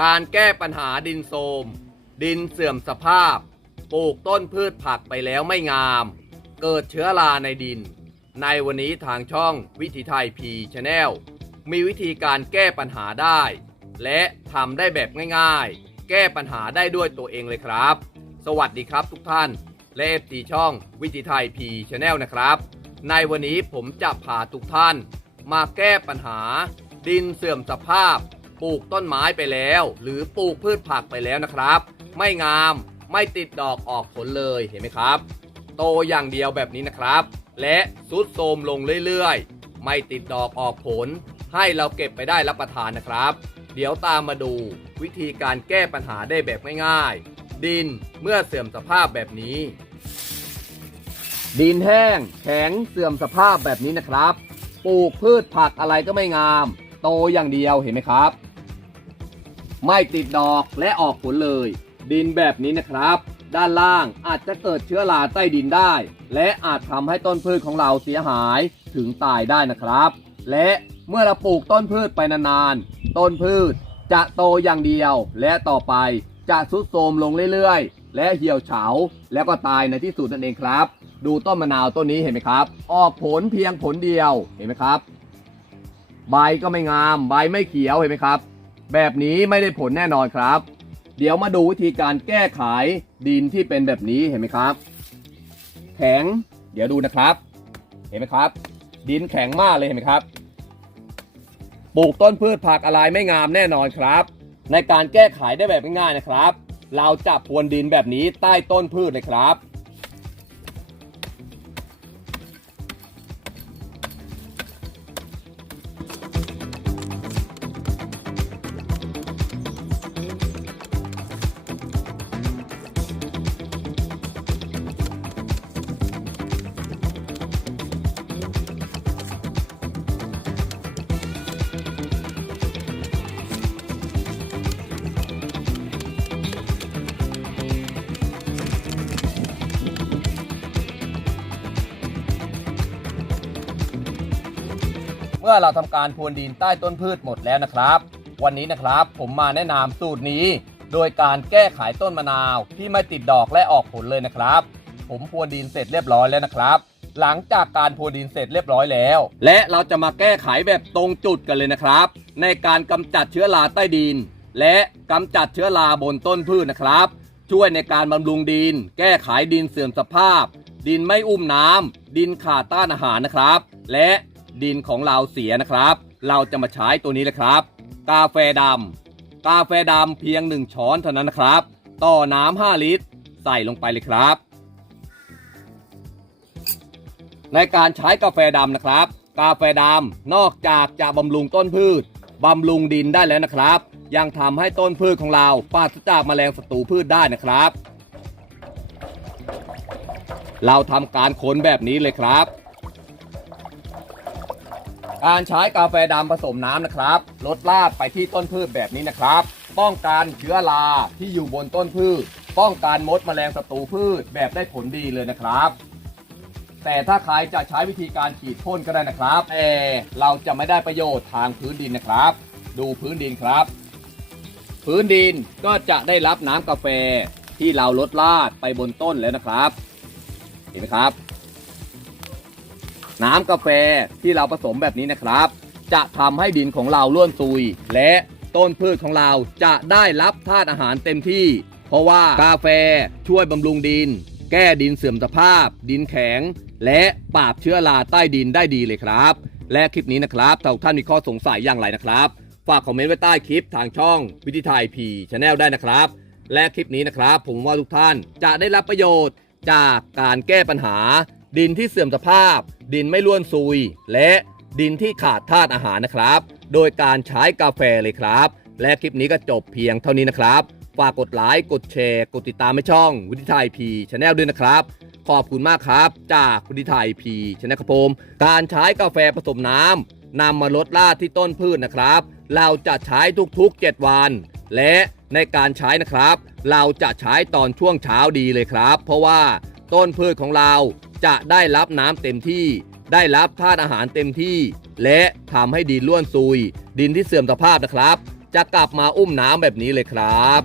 การแก้ปัญหาดินโทรมดินเสื่อมสภาพ ปลูกต้นพืชผักไปแล้วไม่งาม เกิดเชื้อราในดิน ในวันนี้ทางช่องวิถีไทยพีชแนลมีวิธีการแก้ปัญหาได้ และทำได้แบบง่ายๆ แก้ปัญหาได้ด้วยตัวเองเลยครับ สวัสดีครับทุกท่านและเอฟซีช่องวิถีไทยพีชแนลนะครับ ในวันนี้ผมจะพาทุกท่าน มาแก้ปัญหา ดินเสื่อมสภาพ ปลูกต้นไม้ไปแล้ว หรือปลูกพืชผักไปแล้วนะครับ ไม่งามไม่ติดดอกออกผลเลยเห็นไหมครับ โตอย่างเดียวแบบนี้นะครับ และสุดโทมลงเรื่อยๆ ไม่ติดดอกออกผล ให้เราเก็บไปได้รับประทานนะครับ เดี๋ยวตามมาดูวิธีการแก้ปัญหาได้แบบง่ายๆ ดินเมื่อเสื่อมสภาพแบบนี้ ดินแห้งแข็งเสื่อมสภาพแบบนี้นะครับ ปลูกพืชผักอะไรก็ไม่งาม โตอย่างเดียวเห็นไหมครับ ไม่ติดดอกและออกผลเลย ดินแบบนี้นะครับ ด้านล่างอาจจะเกิดเชื้อราใต้ดินได้ และอาจทำให้ต้นพืชของเราเสียหายถึงตายได้นะครับ และเมื่อเราปลูกต้นพืชไปนานๆ ต้นพืชจะโตอย่างเดียว และต่อไปจะทรุดโทรมลงเรื่อยๆ และเหี่ยวเฉา แล้วก็ตายในที่สุดนั่นเองครับ ดูต้นมะนาวต้นนี้เห็นไหมครับ ออกผลเพียงผลเดียวเห็นไหมครับ ใบก็ไม่งาม ใบไม่เขียวเห็นไหมครับ แบบนี้ไม่ได้ผลแน่นอนครับ เดี๋ยวมาดูวิธีการแก้ไขดินที่เป็นแบบนี้เห็นไหมครับ แข็ง เดี๋ยวดูนะครับ เห็นไหมครับ ดินแข็งมากเลยเห็นไหมครับปลูกต้นพืชผักอะไรไม่งามแน่นอนครับ ในการแก้ไขได้แบบง่ายๆนะครับ เราจะพรวนดินแบบนี้ใต้ต้นพืชเลยครับ เมื่อเราทำการพรวนดินใต้ต้นพืชหมดแล้วนะครับ วันนี้นะครับผมมาแนะนำสูตรนี้ โดยการแก้ไขต้นมะนาวที่ไม่ติดดอกและออกผลเลยนะครับ ผมพรวนดินเสร็จเรียบร้อยแล้วนะครับ หลังจากการพรวนดินเสร็จเรียบร้อยแล้ว และเราจะมาแก้ไขแบบตรงจุดกันเลยนะครับ ในการกำจัดเชื้อราใต้ดิน และกำจัดเชื้อราบนต้นพืชนะครับ ช่วยในการบำรุงดิน แก้ไขดินเสื่อมสภาพ ดินไม่อุ้มน้ำดินขาดต้านอาหารนะครับ และ ดินของเราเสียนะครับ เราจะมาใช้ตัวนี้เลยครับ กาแฟดำกาแฟดำเพียง 1 ช้อนเท่านั้นนะครับ ต่อน้ำ5ลิตร ใส่ลงไปเลยครับ ในการใช้กาแฟดำนะครับ กาแฟดำนอกจากจะบำรุงต้นพืชบำรุงดินได้แล้วนะครับ ยังทำให้ต้นพืชของเราปราศจากแมลงศัตรูพืชได้นะครับ เราทำการคนแบบนี้เลยครับ การใช้กาแฟดำผสมน้ำนะครับลดราดไปที่ต้นพืชแบบนี้นะครับ ป้องกันเชื้อราที่อยู่บนต้นพืช ป้องกันมดแมลงศัตรูพืชแบบได้ผลดีเลยนะครับ แต่ถ้าใครจะใช้วิธีการฉีดพ่นก็ได้นะครับแต่เราจะไม่ได้ประโยชน์ทางพื้นดินนะครับ ดูพื้นดินครับ พื้นดินก็จะได้รับน้ำกาแฟที่เราลดราดไปบนต้นแล้วนะครับ เห็นไหมครับ น้ำกาแฟที่เราผสมแบบนี้นะครับ จะทำให้ดินของเราร่วนซุย และต้นพืชของเราจะได้รับธาตุอาหารเต็มที่ เพราะว่ากาแฟช่วยบำรุงดิน แก้ดินเสื่อมสภาพ ดินแข็ง และปราบเชื้อราใต้ดินได้ดีเลยครับ และคลิปนี้นะครับถ้าท่านมีข้อสงสัยอย่างไรนะครับ ฝากคอมเมนต์ไว้ใต้คลิปทางช่องวิธีไทยพีชแนลได้นะครับ และคลิปนี้นะครับ ผมว่าทุกท่านจะได้รับประโยชน์จากการแก้ปัญหา ดินที่เสื่อมสภาพ ดินไม่ร่วนซุย และดินที่ขาดธาตุอาหารนะครับ โดยการใช้กาแฟเลยครับ และคลิปนี้ก็จบเพียงเท่านี้นะครับ ฝากกดไลค์กดแชร์ กดติดตามให้ช่องวิธีไทยพีชแนลด้วยนะครับ ขอบคุณมากครับ จากวิธีไทยพีชแนลครับผมการใช้กาแฟผสมน้ำนำมาลดราดที่ต้นพืชนะครับ เราจะใช้ทุกๆ 7 วัน และในการใช้นะครับ เราจะใช้ตอนช่วงเช้าดีเลยครับ เพราะว่า ต้นพืชของเราจะได้รับน้ำเต็มที่ ได้รับธาตุอาหารเต็มที่ และทำให้ดินล้วนซุย ดินที่เสื่อมสภาพนะครับ จะกลับมาอุ้มน้ำแบบนี้เลยครับ